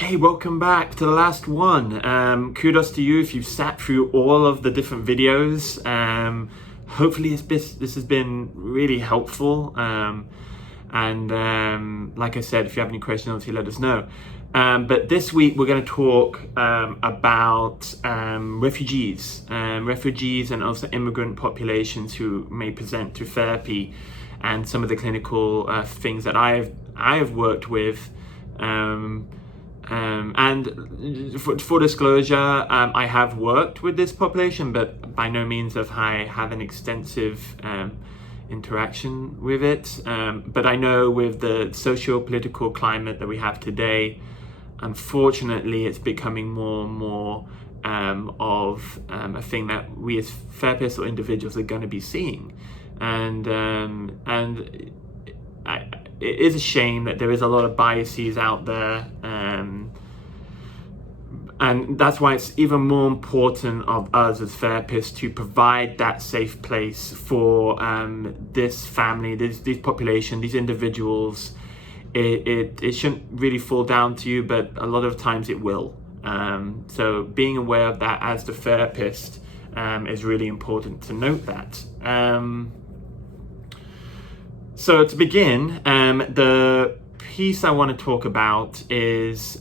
Hey, welcome back to the last one. Kudos to you if you've sat through all of the different videos. Hopefully this has been really helpful. Like I said, if you have any questions, obviously let us know. But this week we're going to talk about refugees and also immigrant populations who may present to therapy, and some of the clinical things that I have worked with. And for disclosure, I have worked with this population, but by no means have I had an extensive interaction with it. But I know with the socio-political climate that we have today, unfortunately, it's becoming more and more of a thing that we as therapists or individuals are going to be seeing. It is a shame that there is a lot of biases out there, and that's why it's even more important of us as therapists to provide that safe place for this family, this population, these individuals. It shouldn't really fall down to you, but a lot of times it will. So being aware of that as the therapist is really important to note that. So to begin, the piece I want to talk about is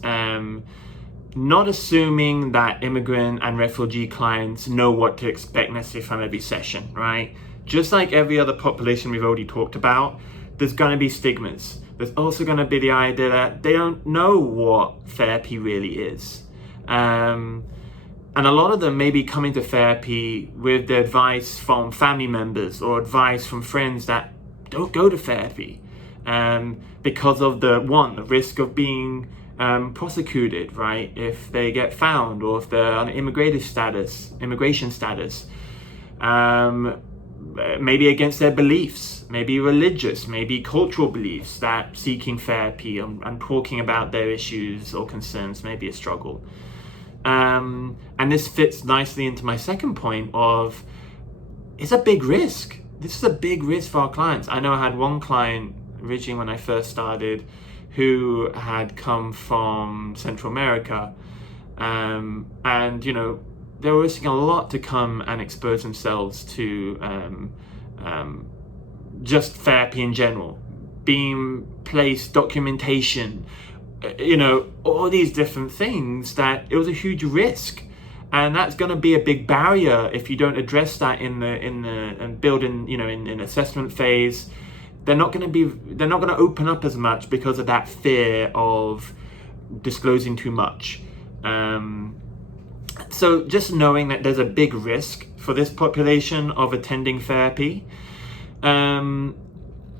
not assuming that immigrant and refugee clients know what to expect necessarily from every session, right? Just like every other population we've already talked about, there's going to be stigmas. There's also going to be the idea that they don't know what therapy really is. And a lot of them may be coming to therapy with the advice from family members or advice from friends that don't go to therapy because of the risk of being prosecuted, right? If they get found, or if they're on immigration status, maybe against their beliefs, maybe religious, maybe cultural beliefs, that seeking therapy and talking about their issues or concerns may be a struggle. And this fits nicely into my second point of, it's a big risk. This is a big risk for our clients. I know I had one client originally when I first started who had come from Central America, and they were risking a lot to come and expose themselves to just therapy in general, being placed, documentation, all these different things, that it was a huge risk. And that's going to be a big barrier if you don't address that in assessment phase. They're not going to open up as much because of that fear of disclosing too much. So just knowing that there's a big risk for this population of attending therapy, and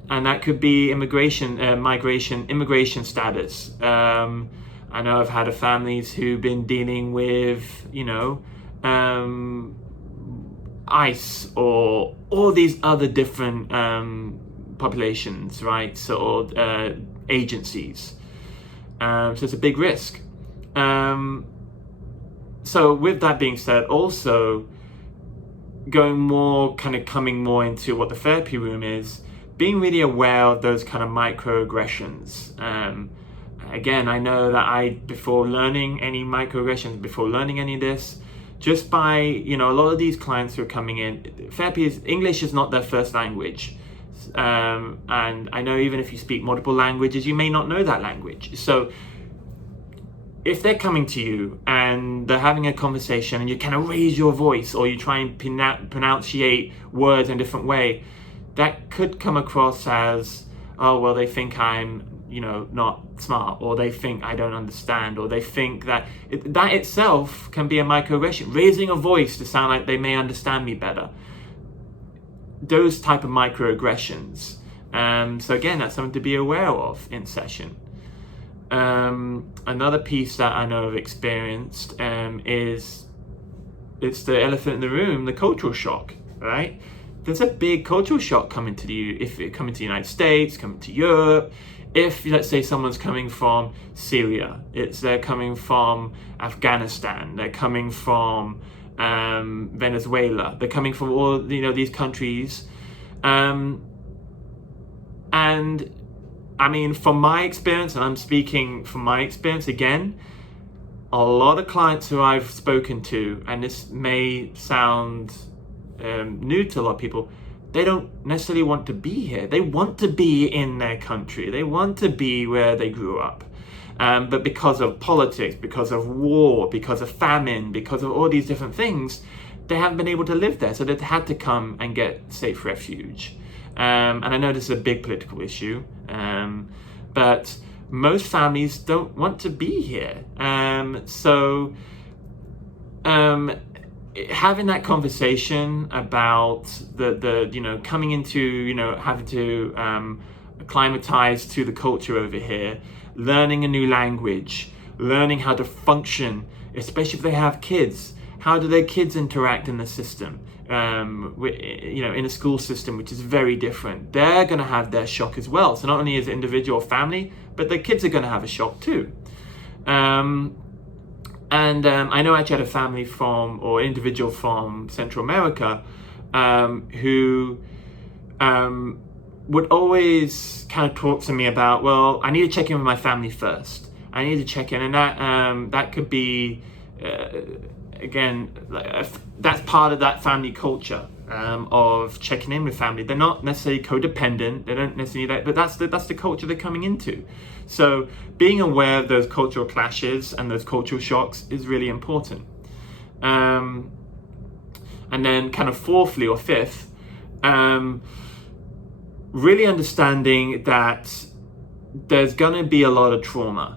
that could be immigration status. I know I've had families who've been dealing with, ICE or all these other different populations, right? So agencies. So it's a big risk. So with that being said, also coming more into what the therapy room is, being really aware of those kind of microaggressions. Again, I know that before learning any microaggressions, before learning any of this, just by, a lot of these clients who are coming in, English is not their first language. And I know even if you speak multiple languages, you may not know that language. So if they're coming to you and they're having a conversation and you kind of raise your voice, or you try and pronunciate words in a different way, that could come across as, oh, well, they think I'm not smart, or they think I don't understand, or they think that that itself can be a microaggression, raising a voice to sound like they may understand me better. Those type of microaggressions. So again, that's something to be aware of in session. Another piece that I know I've experienced is, it's the elephant in the room, the cultural shock, right? There's a big cultural shock coming to you if you're coming to the United States, coming to Europe. If, let's say, someone's coming from Syria, they're coming from Afghanistan, they're coming from Venezuela, they're coming from all these countries, and I mean, from my experience, and I'm speaking from my experience again, a lot of clients who I've spoken to, and this may sound new to a lot of people, they don't necessarily want to be here. They want to be in their country. They want to be where they grew up. But because of politics, because of war, because of famine, because of all these different things, they haven't been able to live there. So they've had to come and get safe refuge. And I know this is a big political issue, but most families don't want to be here. So having that conversation about the coming into, having to acclimatize to the culture over here, learning a new language, learning how to function, especially if they have kids. How do their kids interact in the system? In a school system, which is very different. They're going to have their shock as well. So not only as an individual family, but their kids are going to have a shock too. I know I actually had a family individual from Central America who would always kind of talk to me about, well, I need to check in with my family first. I need to check in, and that could be again, that's part of that family culture of checking in with family. They're not necessarily codependent. They don't necessarily that, but that's the culture they're coming into. So being aware of those cultural clashes and those cultural shocks is really important. And then kind of fourthly or fifth, really understanding that there's going to be a lot of trauma.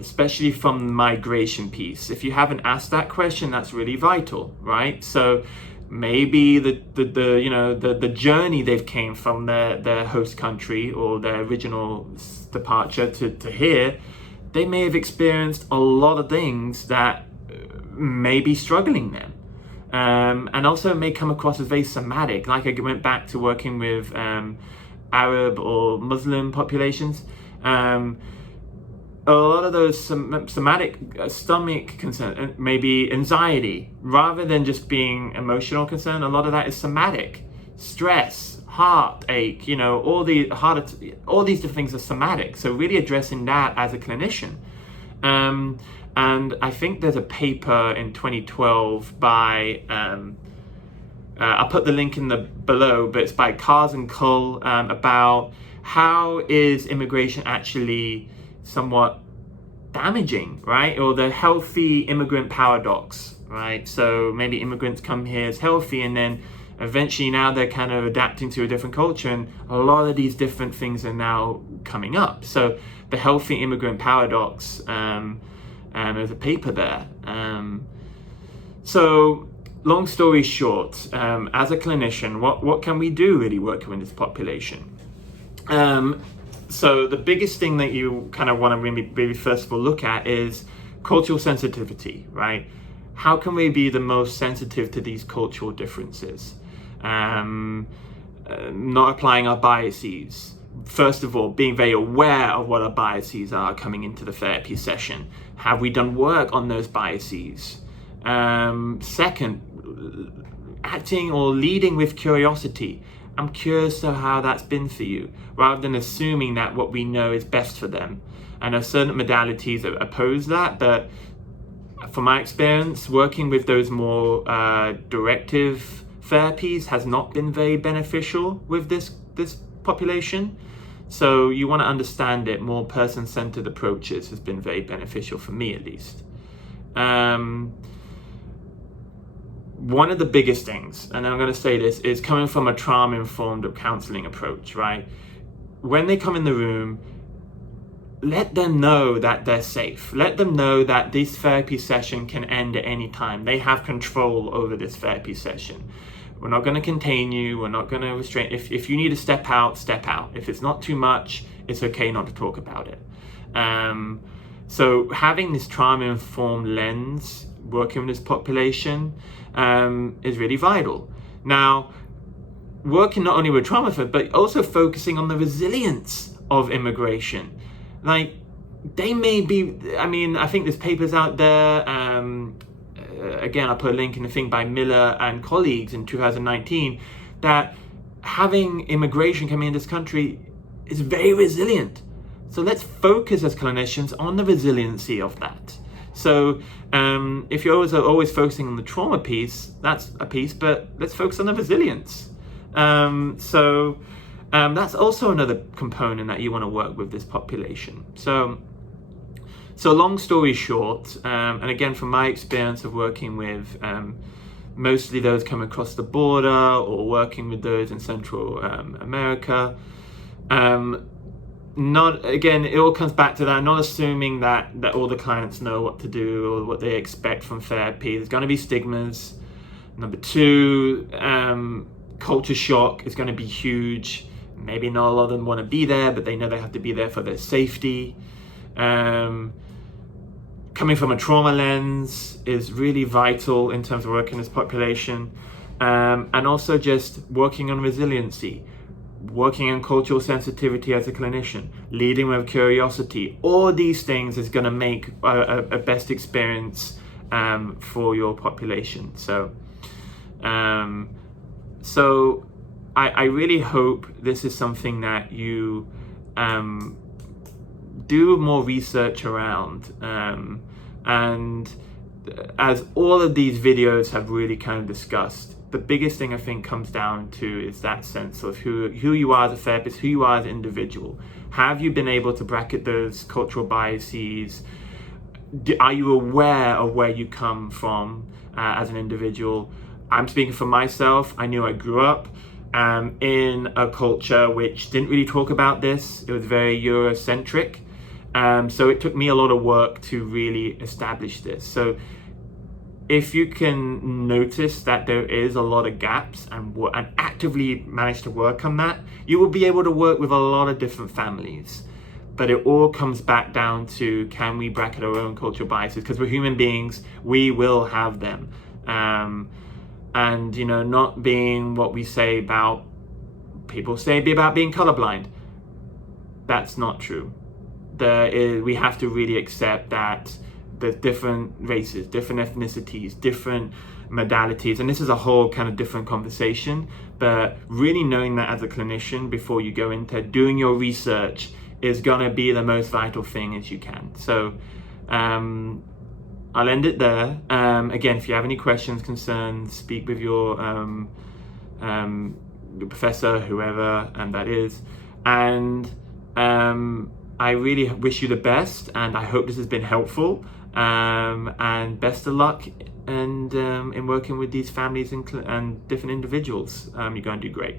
Especially from the migration piece. If you haven't asked that question, that's really vital, right? So maybe the journey they've came from their host country or their original departure to here, they may have experienced a lot of things that may be struggling them. And also may come across as very somatic. Like I went back to working with Arab or Muslim populations. A lot of those somatic stomach concern, maybe anxiety, rather than just being emotional concern, a lot of that is somatic. Stress, heartache, all these different things are somatic. So really addressing that as a clinician. And I think there's a paper in 2012 by, I'll put the link in below, but it's by Kars and Kull about how is immigration actually somewhat damaging, right? Or the healthy immigrant paradox, right? So maybe immigrants come here as healthy, and then eventually now they're kind of adapting to a different culture, and a lot of these different things are now coming up. So the healthy immigrant paradox, there's a paper there. So long story short, as a clinician, what can we do really working with this population? So the biggest thing that you kind of want to really first of all look at is cultural sensitivity, right? How can we be the most sensitive to these cultural differences? Not applying our biases. First of all, being very aware of what our biases are coming into the therapy session. Have we done work on those biases? Second, acting or leading with curiosity. I'm curious to how that's been for you, rather than assuming that what we know is best for them. And there are certain modalities that oppose that, but from my experience, working with those more directive therapies has not been very beneficial with this population. So you want to understand it. More person-centered approaches has been very beneficial for me, at least. One of the biggest things, and I'm going to say this, is coming from a trauma-informed counseling approach, right? When they come in the room, let them know that they're safe. Let them know that this therapy session can end at any time. They have control over this therapy session. We're not going to contain you. We're not going to restrain. If you need to step out, step out. If it's not too much, it's okay not to talk about it. So having this trauma-informed lens, working with this population, is really vital. Now, working not only with trauma, but also focusing on the resilience of immigration. Like, they may be, I think there's papers out there, again, I'll put a link in the thing by Miller and colleagues in 2019, that having immigration coming in this country is very resilient. So let's focus as clinicians on the resiliency of that. So if you're always focusing on the trauma piece, that's a piece, but let's focus on the resilience. That's also another component that you want to work with this population. So long story short, and again, from my experience of working with mostly those coming across the border or working with those in Central America, it all comes back to that, not assuming that all the clients know what to do or what they expect from therapy. There's going to be stigmas. Number two, culture shock is going to be huge. Maybe not a lot of them want to be there, but they know they have to be there for their safety. Coming from a trauma lens is really vital in terms of working this population. And also just working on resiliency, working on cultural sensitivity as a clinician, leading with curiosity. All these things is going to make a best experience for your population. So I really hope this is something that you do more research around. And as all of these videos have really kind of discussed, the biggest thing I think comes down to is that sense of who you are as a therapist, who you are as an individual. Have you been able to bracket those cultural biases? Are you aware of where you come from as an individual? I'm speaking for myself. I knew I grew up in a culture which didn't really talk about this. It was very Eurocentric. So it took me a lot of work to really establish this. So if you can notice that there is a lot of gaps and actively manage to work on that, you will be able to work with a lot of different families. But it all comes back down to, can we bracket our own cultural biases? Because we're human beings, we will have them. And not being what we say about, people say about being colorblind. That's not true. We have to really accept that there's different races, different ethnicities, different modalities, and this is a whole kind of different conversation, but really knowing that as a clinician before you go into doing your research is going to be the most vital thing as you can. So I'll end it there. Again, if you have any questions, concerns, speak with your professor, whoever that is, and I really wish you the best, and I hope this has been helpful, and best of luck in working with these families and different individuals. You're going to do great.